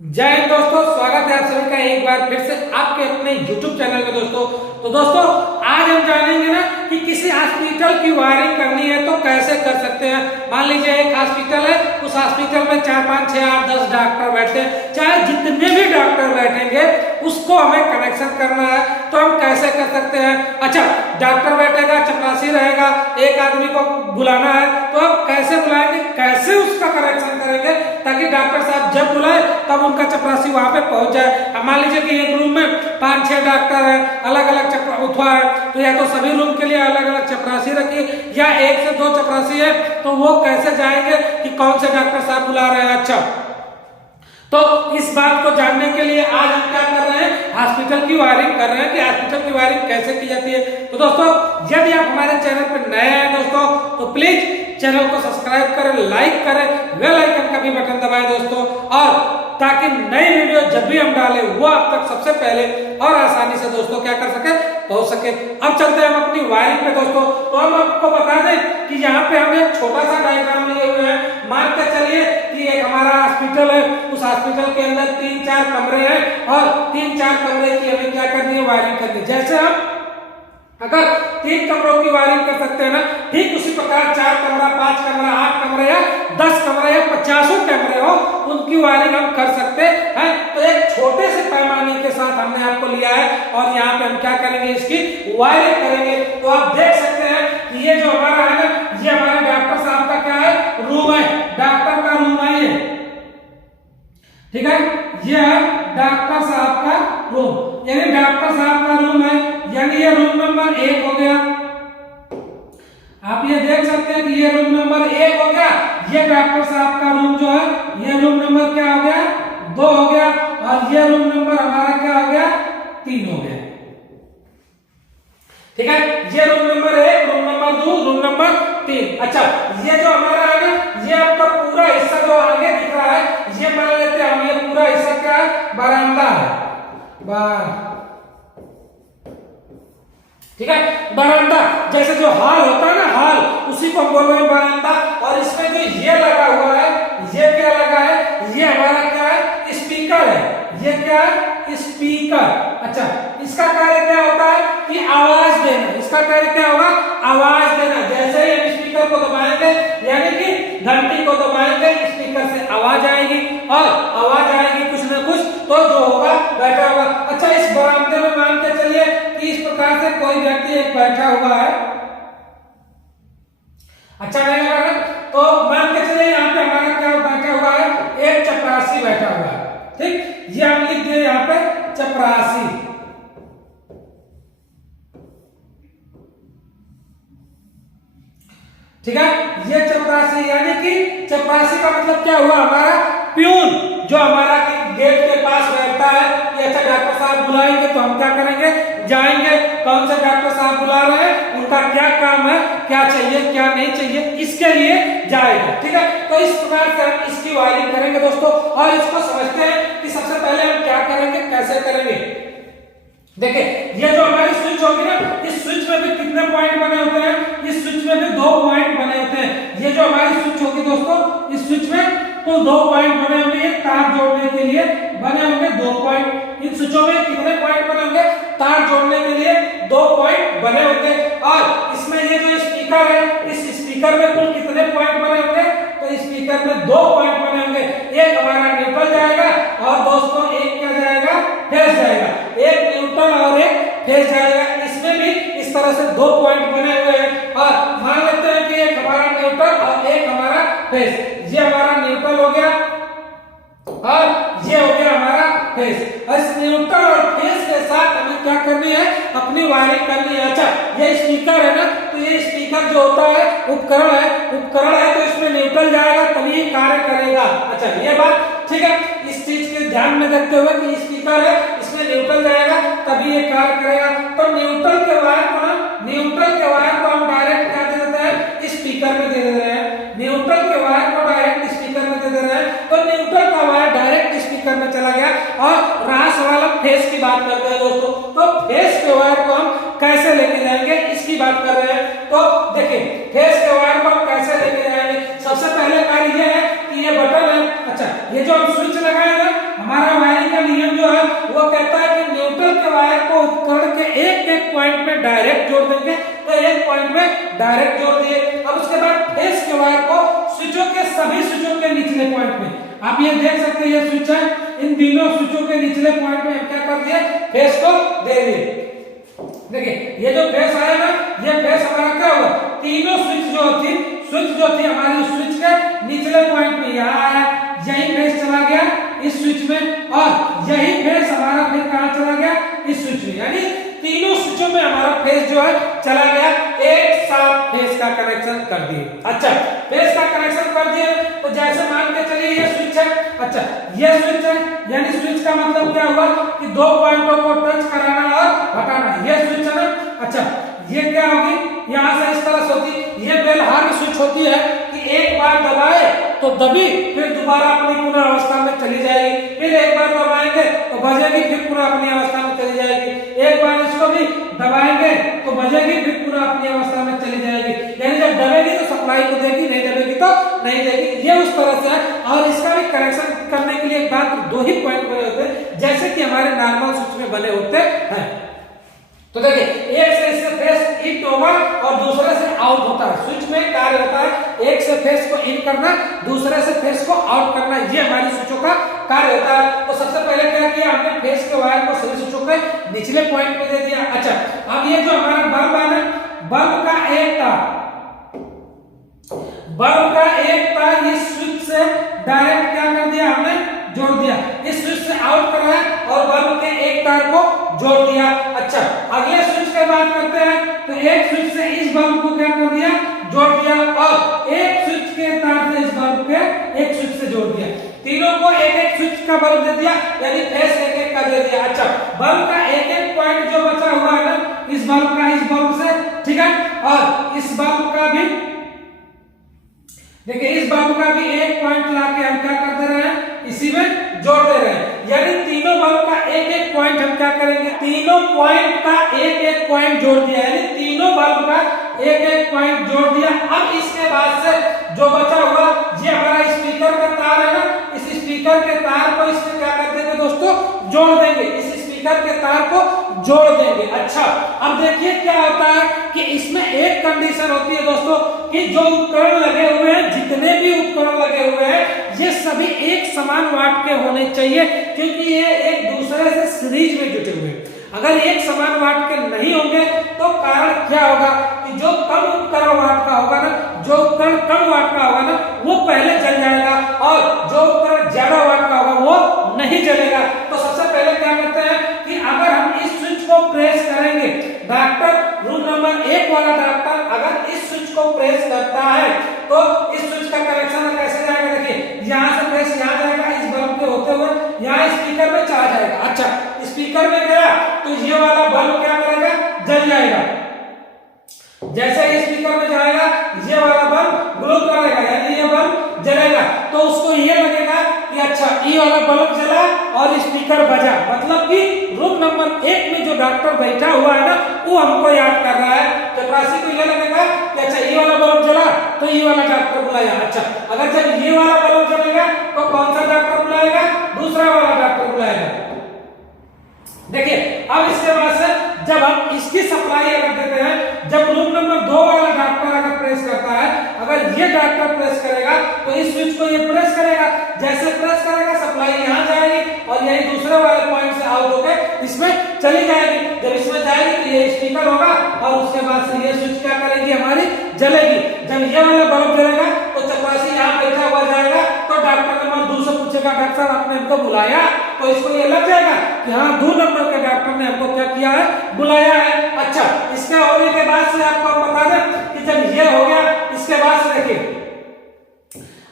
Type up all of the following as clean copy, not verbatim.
जय हिंद दोस्तों, स्वागत है आप सभी का एक बार फिर से आपके अपने YouTube चैनल में। दोस्तों तो दोस्तों आज हम जानेंगे ना कि किसी हॉस्पिटल की वायरिंग करनी है तो कैसे कर सकते हैं। मान लीजिए एक हॉस्पिटल है, उस हॉस्पिटल में 4 5 6 8 10 डॉक्टर बैठते हैं, चाहे जितने भी डॉक्टर बैठेंगे उसको हमें कनेक्शन करना है तो हम कैसे कर सकते हैं। अच्छा, डॉक्टर बैठेगा, चपरासी रहेगा, एक आदमी को बुलाना है तो अब कैसे बुलाएंगे, कैसे उसका कनेक्शन करेंगे ताकि डॉक्टर साहब जब बुलाए तब उनका चपरासी वहां पे पहुंच जाए। अब मान लीजिए कि एक रूम में 5 6 डॉक्टर है, अलग अलग उठवा है, तो या तो सभी रूम के लिए अलग अलग चपरासी रखिए या 1 से 2 चपरासी है, तो वो कैसे जाएंगे कि कौन से डॉक्टर साहब बुला रहे हैं। अच्छा, तो इस बात को जानने के लिए आज हम क्या कर रहे हैं, हॉस्पिटल की वायरिंग कर रहे हैं कि हॉस्पिटल की वायरिंग कैसे की जाती है। तो दोस्तों यदि आप हमारे चैनल पर नए हैं दोस्तों तो प्लीज चैनल को सब्सक्राइब करें, लाइक करें, बेल आइकन का भी बटन दबाएं दोस्तों, और ताकि नई वीडियो जब भी हम डालें वो आप तक सबसे पहले और आसानी से दोस्तों क्या कर सके, पहुंच सके। अब चलते हैं हम अपनी वायरिंग पे दोस्तों। तो हम आपको बता दें कि यहाँ पे हम एक छोटा सा डायग्राम लिए हुए हैं। मान के चलिए कि एक हमारा हॉस्पिटल है, उस हॉस्पिटल के अंदर 3 4 कमरे हैं और 3 4 कमरे की हमें क्या करनी है, वायरिंग करनी है। जैसे हम अगर 3 कमरों की वायरिंग कर सकते हैं ना, ठीक उसी प्रकार 4 कमरा, 5 कमरा, 8 कमरे या 10 कमरे या 50 कमरे हो, उनकी वायरिंग हम कर सकते हैं। तो एक छोटे से पैमाने के साथ हमने आपको लिया है और यहाँ पे हम क्या करेंगे, इसकी वायरिंग करेंगे। तो आप देख सकते हैं कि ये जो हमारा है ना, ये हमारे डॉक्टर साहब का क्या है, रूम है, डॉक्टर का रूम है ये, ठीक है। ये है डॉक्टर साहब का रूम, यानी डॉक्टर साहब का रूम है, यानी ये रूम नंबर 1 हो गया। आप ये देख सकते हैं कि ये रूम नंबर 1 हो गया। ये डॉक्टर साहब का रूम जो है, ये रूम नंबर क्या हो गया, 2 हो गया, और ये रूम नंबर हमारा क्या हो गया, 3 हो गया, ठीक है। ये room number 1, room number 2, room number 3। अच्छा, ये जो हमारा है ना, ये आपका पूरा हिस्सा जो आगे दिख रहा है, ये मान लेते हैं हम, ये पूरा हिस्सा क्या है, बरामदा है, ठीक है। बरामदा जैसे जो हॉल होता है ना, हॉल, उसी को बोल रहे हैं बरामदा। और इसमें जो ये लगा हुआ है, ये क्या लगा है, ये हमारा क्या है, स्पीकर है। ये क्या है, स्पीकर। अच्छा, इसका कार्य क्या होता है कि आवाज देना। इसका कार्य क्या होगा, आवाज देना। जैसे ही हम स्पीकर को दबाएंगे, यानी कि घंटी को दबाएंगे, स्पीकर से आवाज आएगी, और आवाज आएगी कुछ ना कुछ, तो जो होगा बैठा होगा। अच्छा, इस बरामदे में मान के चलिए कि इस प्रकार से कोई व्यक्ति एक बैठा हुआ है। अच्छा नहीं लगा ना, तो मान के चलिए यहाँ पे हमारा क्या बैठा हुआ है, एक चपरासी बैठा हुआ है, ठीक। ये हम लिख दिए यहाँ पे चपरासी, ठीक है। ये चपरासी, यानी कि चपरासी का मतलब क्या हुआ, हमारा प्यून, जो हमारा गेट के पास बैठता है कि अच्छा डॉक्टर साहब बुलाएंगे तो हम क्या करेंगे, जाएंगे, कौन से डॉक्टर साहब बुला रहे हैं, उनका क्या काम है, क्या चाहिए क्या नहीं चाहिए, इसके लिए जाएगा, ठीक है। तो इस प्रकार से हम इसकी वायरिंग करेंगे दोस्तों, और इसको समझते हैं कि सबसे पहले हम क्या करेंगे, कैसे करेंगे। देखिए, ये जो हमारी स्विच होगी ना, इस स्विच में भी कितने पॉइंट बने होते हैं, इस स्विच में भी 2 पॉइंट बने होते हैं। ये जो हमारी स्विच होगी दोस्तों, इस स्विच में तो 2 पॉइंट बने होंगे, एक तार जोड़ने के लिए बने होंगे 2 पॉइंट। इन स्विचों में कितने पॉइंट बने होंगे, तार जोड़ने के लिए 2 पॉइंट बने होंगे। और इसमें ये जो स्पीकर है, इस स्पीकर में कुल कितने पॉइंट बने होंगे, तो स्पीकर में 2 पॉइंट बने होंगे। एक हमारा न्यूट्रल जाएगा और दोस्तों एक क्या जाएगा, फेज जाएगा। एक न्यूट्रल और एक फेज जाएगा। इसमें भी इस तरह से 2 पॉइंट बने हुए हैं, और मान लेते हैं कि एक हमारा न्यूट्रल और एक हमारा फेज। ये हमारा न्यूट्रल हो गया और ये हो गया हमारा फेज। इस न्यूट्रल और फेज के साथ हमें क्या करनी है, अपनी वायरिंग करनी है। अच्छा, ये स्पीकर है ना, तो ये स्पीकर जो होता है उपकरण है, तो इसमें न्यूट्रल जाएगा तभी कार्य करेगा। अच्छा, ये बात ठीक है। इस चीज के ध्यान में रखते हुए कि स्पीकर है, इसमें न्यूट्रल जाएगा तभी ये कार्य करेगा। तो न्यूट्रल के वायर को हम डायरेक्ट क्या दे देते हैं, स्पीकर में दे दे रहे हैं। न्यूट्रल के वायर को डायरेक्ट स्पीकर में दे दे रहे हैं, तो न्यूट्रल का वायर डायरेक्ट स्पीकर में चला गया। और रहा सवाल अब फेज की बात करते हैं दोस्तों, तो फेज के वायर को हम कैसे लेके जाएंगे, इसकी बात कर रहे हैं। तो देखिए, फेज के वायर को हम कैसे लेके जाएंगे, सबसे पहले कार्य यह है कि ये बटन है। अच्छा, ये जो हम स्विच लगाए ना, हमारा जो है वो कहता है कि न्यूट्रल के वायर को उपकरण के एक एक पॉइंट में डायरेक्ट जोड़ देंगे, तो एक पॉइंट में डायरेक्ट जोड़ दिए। अब उसके बाद फेस के वायर को स्विचों के सभी स्विचों के निचले पॉइंट में, आप ये देख सकते हैं ये स्विच है, इन तीनों स्विचों के निचले पॉइंट में हम क्या कर दिए, फेस को दे दिए। देखिए ये जो फेस आया ना, ये फेस हमारा क्या हुआ, तीनों स्विच जो थी हमारी स्विच के निचले पॉइंट में यहाँ आया, यही फेस चला गया इस स्विच में, और यही फेस हमारा फिर कहाँ चला गया, इस स्विच में। यानी तीनों स्विचों में हमारा फेस जो है चला गया, एक साथ फेस का कनेक्शन कर दिए। अच्छा, फेस का कनेक्शन कर दिए तो जैसे मान के चलिए ये स्विच है, अच्छा ये स्विच है, यानी स्विच का मतलब क्या हुआ कि दो पॉइंटों को टच कराना और हटाना, ये स्विच है ना। अच्छा ये क्या होगी, यहां से इस तरह से होती, ये बेल हार्ड स्विच होती है कि एक बार दबाए तो दबी, फिर दोबारा अपनी पुनः अवस्था में चली जाएगी, फिर एक बार दबाएंगे तो बजेगी, फिर पुनः अपनी अवस्था में चली जाएगी, एक बार इसको भी दबाएंगे तो बजेगी, फिर पुनः अपनी अवस्था में चली जाएगी। यानी जब दबेगी तो सप्लाई को देगी, नहीं दबेगी तो नहीं देगी, ये उस तरह से है। और इसका भी कनेक्शन करने के लिए एक बात, दो ही पॉइंट बने होते हैं जैसे कि हमारे नॉर्मल स्विच में बने होते हैं। तो देखिए एक से इससे फेस इन होगा और दूसरे से आउट होता है, स्विच में कार्य होता है एक से फेस को इन करना, दूसरे से फेस को आउट करना, ये हमारी स्विचों का कार्य होता है। तो सबसे पहले क्या किया हमने, फेस के वायर को सभी स्विचों के निचले पॉइंट पे दे दिया। अच्छा अब ये जो हमारा बल्ब है ना, बल्ब का एक तार इस स्विच से डायरेक्ट क्या कर दिया हमने, जोड़ दिया, इस स्विच से आउट कर रहा है और बल्ब के एक तार को जोड़ दिया। अच्छा अगले स्विच की बात करते हैं, तो एक स्विच से इस बल्ब को क्या कर दिया, जोड़ दिया, और एक स्विच के तार से इस बल्ब के एक स्विच से जोड़ दिया, तीनों को एक एक स्विच का बल्ब दे दिया, यानी फेस एक एक का दे दिया। अच्छा बल्ब का एक एक पॉइंट जो बचा हुआ है ना, इस बल्ब का इस बल्ब से, ठीक है, और इस बल्ब का भी देखिए, इस बल्ब का भी एक पॉइंट लाके हम क्या कर दे रहे हैं, इसी में जोड़ दे रहे हैं, यानी तीनों बल्ब का एक एक पॉइंट हम क्या करेंगे, तीनों पॉइंट का एक एक पॉइंट जोड़ दिया, यानी तीनों बल्ब का एक एक पॉइंट जोड़ दिया। अब इसके बाद से जो बचा हुआ, ये हमारा स्पीकर का तार है ना, इस स्पीकर के तार को इसमें क्या कर देंगे दोस्तों, जोड़ देंगे, इस स्पीकर के तार को जोड़ देंगे। अच्छा अब देखिए क्या होता है कि इसमें एक कंडीशन होती है दोस्तों कि जो उपकरण लगे हुए हैं, जितने भी उपकरण लगे हुए हैं, ये सभी एक समान वाट के होने चाहिए, क्योंकि ये एक दूसरे से सीरीज में जुटे हुए हैं। अगर एक समान वाट के नहीं होंगे तो कारण क्या होगा कि जो कम उपकरण वाट का होगा ना, जो उपकरण कम वाट का होगा ना, वो पहले जल जाएगा, और जो उपकरण ज्यादा वाट का होगा वो नहीं जलेगा। तो सबसे पहले क्या करते हैं कि अगर हम इस स्विच को प्रेस करेंगे, डॉक्टर रूम नंबर 1 वाला डॉक्टर अगर इस स्विच को प्रेस करता है तो इस स्विच का कनेक्शन कैसे जाएगा, देखिए यहाँ से प्रेस यहाँ जाएगा, इस बल्ब के होते हुए यहाँ स्पीकर में चला जाएगा। अच्छा स्पीकर में गया तो ये वाला बल्ब क्या करेगा, जल जाएगा, जैसे ही स्पीकर में जाएगा ये वाला बल्ब ग्लो करेगा, यानी ये बल्ब जलेगा, तो उसको ये लगेगा कि अच्छा ये वाला बल्ब जला और स्पीकर बजा, मतलब कि रूम नंबर 1 में जो डॉक्टर बैठा हुआ है ना, वो हमको याद कर रहा है। चपरासी को ये लगेगा कि अच्छा ये वाला बल्ब जला तो ये वाला डॉक्टर बुलाया। अच्छा अगर जब ये वाला बल्ब जलेगा तो कौन सा डॉक्टर बुलाएगा, दूसरा वाला डॉक्टर बुलाएगा। देखिए अब इसके बाद से जब हम इसकी सप्लाई अगर देते हैं, जब रूम नंबर 2 वाला डॉक्टर अगर प्रेस करता है, अगर ये डॉक्टर प्रेस करेगा तो इस स्विच को ये प्रेस करेगा, जैसे प्रेस करेगा सप्लाई यहाँ जाएगी और यही दूसरे वाले पॉइंट से आउट होकर इसमें चली जाएगी। जब इसमें जाएगी तो ये स्पीकर होगा और उसके बाद से ये स्विच क्या करेगी, हमारी जलेगी। जब ये वाला बल्ब जलेगा तो चपरासी यहाँ बैठा हुआ जाएगा, तो डॉक्टर नंबर 2 से पूछेगा डॉक्टर साहब आपने हमको बुलाया, तो इसको ये लग जाएगा कि हाँ 2 नंबर के डॉक्टर ने हमको क्या किया है, बुलाया है। अच्छा इसके होने के बाद से आपको बता दें कि जब ये हो गया, इसके बाद से देखिए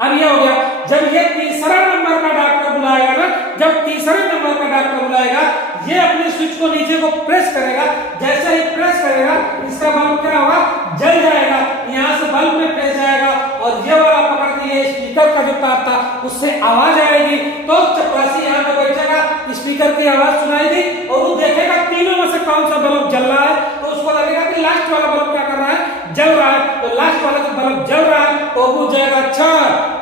अब ये हो गया, जब ये तीसरा नंबर का डॉक्टर बुलाएगा ना, जब तीसरे नंबर का डॉक्टर बुलाएगा, ये अपने स्विच को नीचे को प्रेस करेगा, जैसे ही प्रेस करेगा इसका बल्ब क्या होगा, जल जाएगा, यहाँ से बल्ब में फैल जाएगा और ये वाला पकड़ के ये स्पीकर का जो तार था उससे आवाज आएगी, तो चपरासी यहाँ पे बैठेगा, स्पीकर की आवाज सुनाई दी और वो देखेगा तीनों में से कौन सा बल्ब जल रहा है, तो उसको लगेगा कि लास्ट वाला बल्ब क्या कर रहा है, जल रहा है, तो लास्ट वाला जो बल्ब जल रहा है तो वो जाएगा अच्छा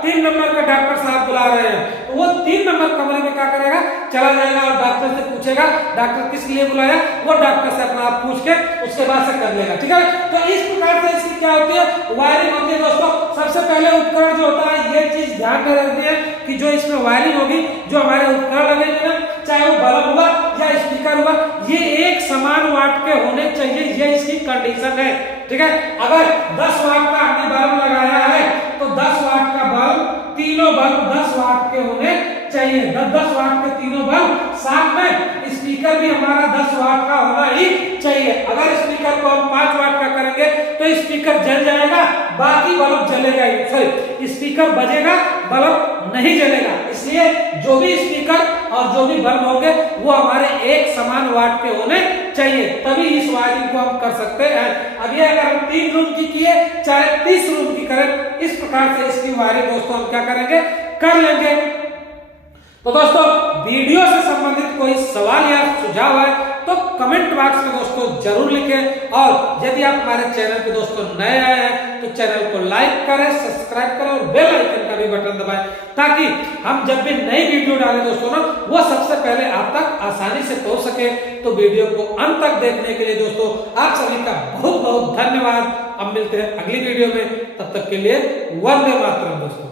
3 नंबर का डॉक्टर साहब बुला रहे हैं, तो वो 3 नंबर कमरे में क्या करेगा, चला जाएगा और डॉक्टर डॉक्टर से पूछेगा डॉक्टर किस लिए बुलाया, वो डॉक्टर से अपना आप पूछ के उसके बाद से कर लेगा। ठीक है, तो इस प्रकार से इसकी क्या होती है, वायरिंग होती है दोस्तों। सबसे पहले उपकरण जो होता है ये चीज ध्यान में रखनी है कि जो इसमें वायरिंग होगी, जो हमारे उपकरण लगेंगे ना, चाहे वो बल्ब हुआ या स्पीकर हुआ, ये एक समान वाट के होने चाहिए, ये इसकी कंडीशन है। ठीक है, अगर 10 वाट का हमने बल्ब लगाया है तो 10 वाट का बल्ब, तीनों बल्ब 10 वाट के होने चाहिए। 10 वाट के तीनों बल्ब, साथ में स्पीकर भी हमारा 10 वाट का होना ही चाहिए। अगर स्पीकर को हम 5 वाट का करेंगे तो स्पीकर जल जाएगा, बाकी बल्ब जलेगा ही, सॉरी स्पीकर बजेगा, बल्ब नहीं जलेगा। इसलिए जो भी स्पीकर और जो भी बल्ब होंगे वो हमारे एक समान वाट के होने चाहिए, तभी इस वायरिंग को हम कर सकते हैं। अब ये अगर हम 3 रूम की किए चाहे 30 रूम की करें, इस प्रकार से इसकी वायरिंग दोस्तों हम क्या करेंगे, कर लेंगे। तो दोस्तों वीडियो से संबंधित कोई सवाल या सुझाव है तो कमेंट बॉक्स में दोस्तों जरूर लिखें, और यदि आप हमारे चैनल पे दोस्तों नए आए हैं तो चैनल को लाइक करें, सब्सक्राइब करें और बेल आइकन का भी बटन दबाएं, ताकि हम जब भी नई वीडियो डालें दोस्तों ना, वो सबसे पहले आप तक आसानी से पहुंच सके। तो वीडियो को अंत तक देखने के लिए दोस्तों आप सभी का बहुत बहुत धन्यवाद। अब मिलते हैं अगली वीडियो में, तब तक के लिए वंदे मातरम दोस्तों।